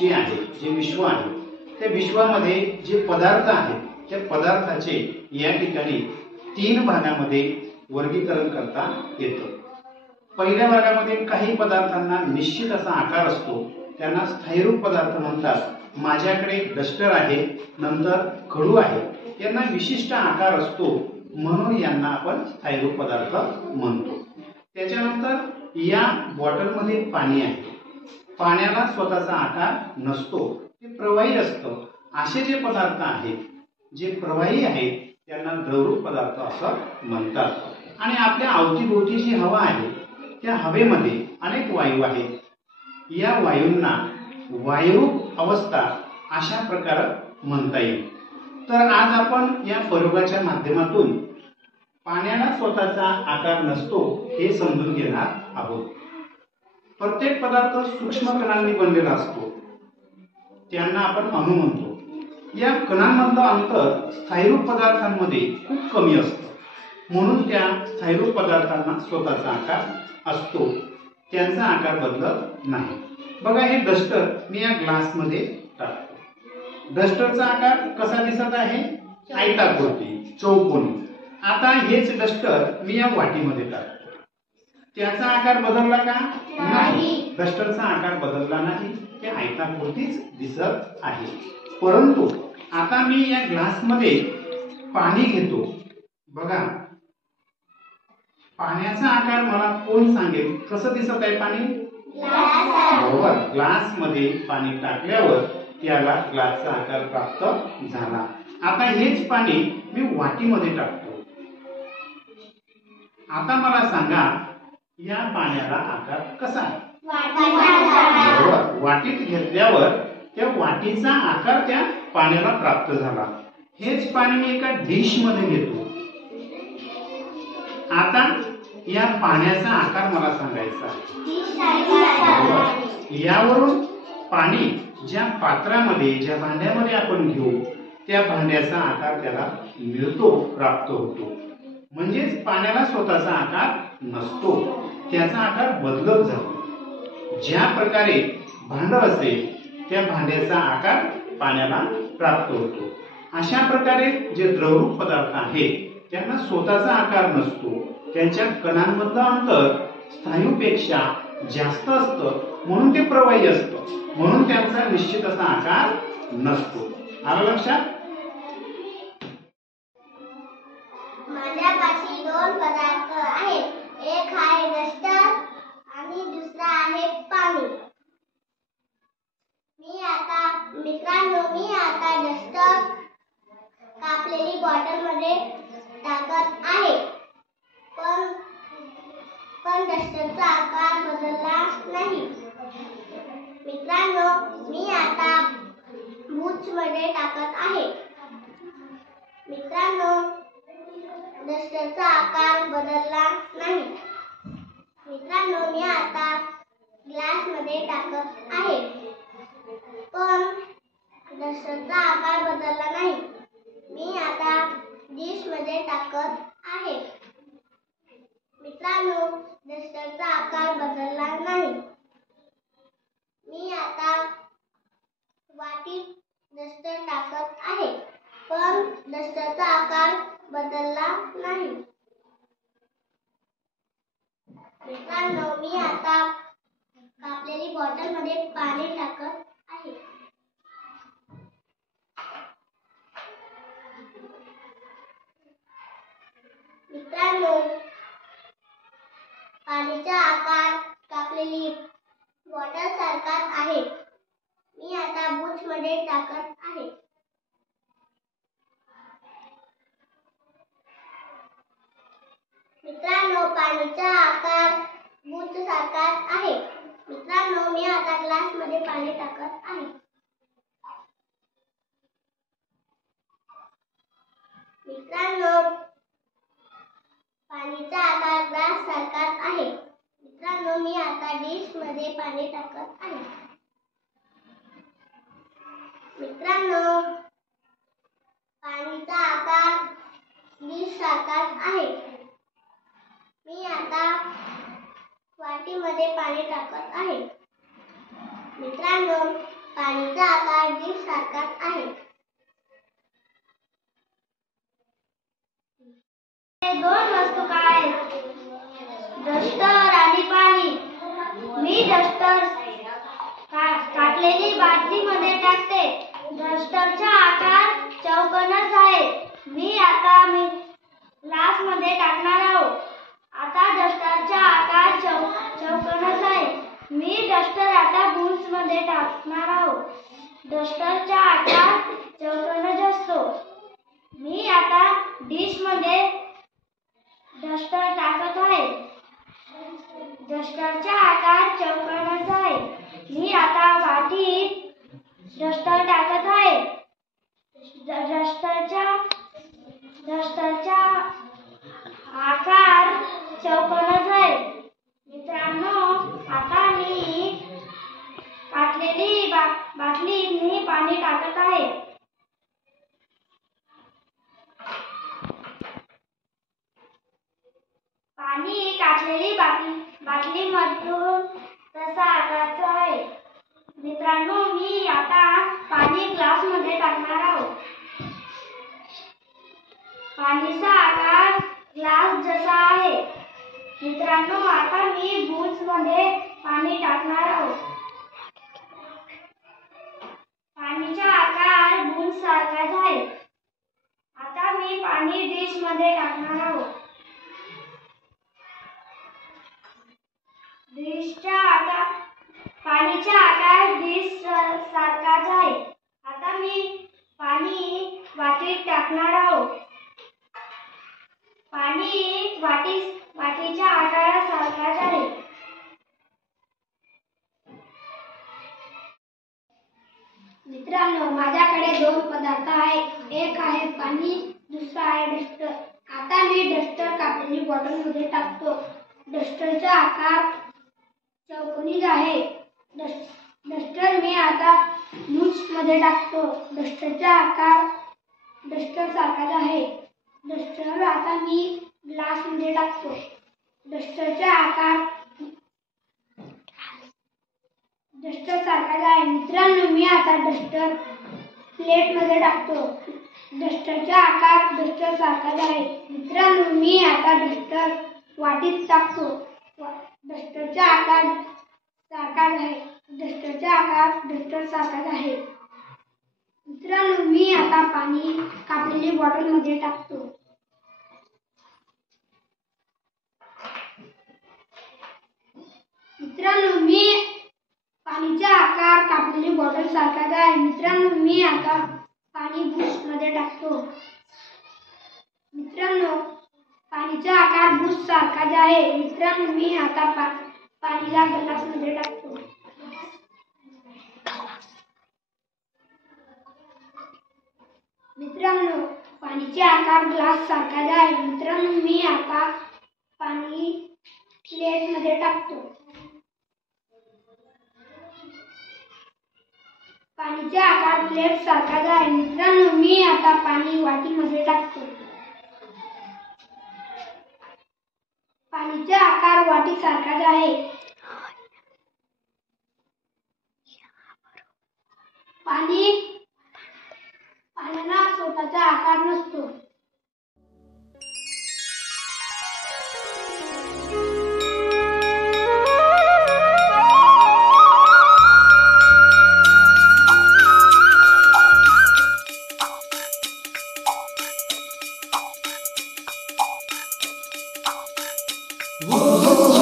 सृष्टी आहे, जे विश्व आहे, त्या विश्वामध्ये जे पदार्थ आहेत त्या पदार्थाचे या ठिकाणी 3 भागामध्ये वर्गीकरण करता येतं। पहिल्या भागामध्ये काही पदार्थांना निश्चित असा आकार असतो, त्यांना स्थायीरूप पदार्थ म्हणतात। माझ्याकडे डस्टर आहे, नंतर खडू आहे, यांना विशिष्ट आकार असतो म्हणून यांना आपण स्थायीरूप पदार्थ म्हणतो। त्याच्यानंतर या बॉटलमध्ये पाणी आहे, पाण्याला स्वतःचा आकार नसतो, ते प्रवाही असतं। असे जे पदार्थ आहेत, जे प्रवाही आहेत, त्यांना द्रवरूप पदार्थ असं म्हणतात। आणि आपल्या अवतीभोवती जी हवा आहे त्या हवेमध्ये अनेक वायू आहेत, या वायूंना वायुरूप अवस्था अशा प्रकारे म्हणता येईल। तर आज आपण या प्रयोगाच्या माध्यमातून पाण्याला स्वतःचा आकार नसतो हे समजून घेणार आहोत। प्रत्येक पदार्थ सूक्ष्म कणांनी बनलेला असतो, त्यांना आपण अणु म्हणतो। या कणांमधलं अंतर स्थायीरूप पदार्थांमध्ये खूप कमी असतं, म्हणून त्या स्थायीरूप पदार्थांना स्वतःचा आकार असतो, त्यांचा आकार बदलत नाही। बघा, हे डस्टर मी या ग्लासमध्ये टाकतो। डस्टरचा आकार कसा दिसत आहे? आयताकृती, चौकोनी। आता हेच डस्टर मी या वाटीमध्ये टाकतो, त्याचा आकार बदलला का? नाही, डस्टरचा आकार बदलला नाही, ते आयताकृतीच दिसत आहे। परंतु आता मी या ग्लासमध्ये पाणी घेतो, बघा पाण्याचा आकार मला कोण सांगेल कसं दिसत आहे पाणी? बरोबर, ग्लासमध्ये पाणी टाकल्यावर त्याला ग्लासचा आकार प्राप्त झाला। आता हेच पाणी मी वाटीमध्ये टाकतो, आता मला सांगा या पाण्याला आकार कसा आहे? बरोबर, वाटीत घेतल्यावर त्या वाटीचा आकार त्या पाण्याला प्राप्त झाला। हेच पाणी मी एका डिश मध्ये घेतो, आता या पाण्याचा आकार मला सांगायचा आहे। यावरून पाणी ज्या पात्रामध्ये, ज्या भांड्यामध्ये आपण घेऊ त्या भांड्याचा आकार त्याला मिळतो, प्राप्त होतो। म्हणजेच पाण्याला स्वतःचा आकार नसतो, त्याचा आकार बदलत जातो। ज्या प्रकारे भांड असेल त्या भांड्याचा आकार पाण्याला प्राप्त होतो। अशा प्रकारे जे द्रवरूप पदार्थ आहेत त्यांना स्वतःचा आकार नसतो, त्यांच्या कणांमधलं अंतर स्थायूपेक्षा जास्त असतं, म्हणून ते प्रवाही असतं, म्हणून त्यांचा निश्चित असा आकार नसतो। आलं लक्षात? माझ्यापाशी 2 पदार्थ आहेत, एक आहे डस्टर आणि दुसरा आहे पाणी। मित्रांनो, मी आता डस्टर कापलेली बॉटल मध्ये टाकत आहे, पण डस्टरचा आकार बदलला नाही। मित्रांनो, मी आता बूच मध्ये टाकत आहे। मित्रांनो, डस्टरचा आकार बदलला नाही। मित्रांनो, मी आता ग्लास मध्ये टाकत आहे, पण डस्टरचा आकार बदलला नाही। मी आता डिश मध्ये टाकत आहे। मित्रांनो, डस्टरचा आकार बदलला नाही। मी आता वाटीत डस्टर टाकत आहे, पण डस्टरचा आकार बदलला नाही। मित्रांनो, मी आता कापलेली बॉटल मध्ये पाणी टाकत आहे। मित्रांनो, पाण्याचा आकार कापलेली बॉटल सारखाच आहे। मी आता बूच मध्ये टाकत आहे। मित्रांनो, पाण्याचा आकार बूच सारखाच आहे। मित्रांनो, मी आता ग्लास मध्ये पाणी टाकत आहे। मित्रांनो, पाण्याचा आकार ग्लास सारखाच आहे। मित्रांनो, मी आता डिश मध्ये पाणी टाकत आहे। मित्रांनो, पाण्याचा आकार डिश सारखाच आहे। मी आता वाटीमध्ये पाणी टाकत आहे। मित्रांनो, पाणी आकार डिश सारखाच आहे. हे दोन वस्तू काय आहेत? डस्टर आणि पाणी. मी डस्टर काटलेली बाटलीमध्ये टाकते. डस्टरचा आकार चौकोनच आहे. मी ग्लासमध्ये टाकणार आहोत. आता डस्टरचा आकार चौकोनच आहे. मी डस्टर आता बुशमध्ये टाकणार आहोत. डस्टरचा आकार चौकोनच असतो. मी आता डिशमध्ये डस्टर टाकत आहे. डस्टरचा आकार चौकोनच आहे. मी आता वाटीत डस्टर टाकत आहे. डस्टरचा आकार चौकोनच आहे. मित्रांनो, आता मी काटलेली बाटलीत मी पाणी टाकत आहे. पाणी काटलेली बाटलीमधून तसा आकाराचं आहे. मित्रांनो, मी आता पाणी ग्लासमध्ये टाकणार आहोत. पाणीचा आकार ग्लास जसा आहे. मित्रांनो, आता मी बुशमध्ये पाणी टाकणार आहोत. पाणीचा आकार बुश सारखाच आहे. आता मी पाणी डिशमध्ये टाकणार आहोत. पाणीचा आकार डिश सारखाच आहे. आता मी पाणी वाटीत टाकणार आहोत. पाणी वाटीच्या आकारासारखाच आहे. मित्रांनो, माझ्याकडे दोन पदार्थ आहेत. एक आहे पाणी, दुसरा आहे डस्टर. आता मी डस्टर कापलेली बॉटलमध्ये टाकतो. डस्टरचा आकार चौकोनीच आहे. डस्टर मी आता बुशमध्ये टाकतो. डस्टरचा आकार डस्टर सारखाच आहे. डस्टर आता मी ग्लासमध्ये टाकतो. डस्टरचा आकार डस्टर सारखाच आहे. मित्रांनो, मी आता डस्टर प्लेटमध्ये टाकतो. डस्टरचा आकार डस्टर सारखाच आहे. मित्रांनो, मी आता डस्टर वाटीत टाकतो. डस्टरचा आकार सारखाच आहे. डस्टरचा आकार डस्टर सारखाच आहे. मित्रांनो, मी आता पाणी कापलेली बॉटलमध्ये टाकतो. मित्रांनो, मी पाणीचा आकार कापलेली बॉटल सारखाच आहे. मित्रांनो, मी आता पाणी बुशमध्ये टाकतो. मित्रांनो, पाणीचा आकार बुश सारखाच आहे. मित्रांनो, मी आता पाणीला ग्लासमध्ये टाकतो. मित्रांनो, पाणीचा आकार ग्लास सारखाच आहे. मित्रांनो, मी आता पाणी प्लेटमध्ये टाकतो. पाणीचा आकार प्लेट सारखाच आहे. मित्रांनो, मी आता पाणी वाटीमध्ये टाकतो. पाणीचा आकार वाटी सारखाच आहे. पाण्याला स्वतःचा आकार नसतो. Whoa.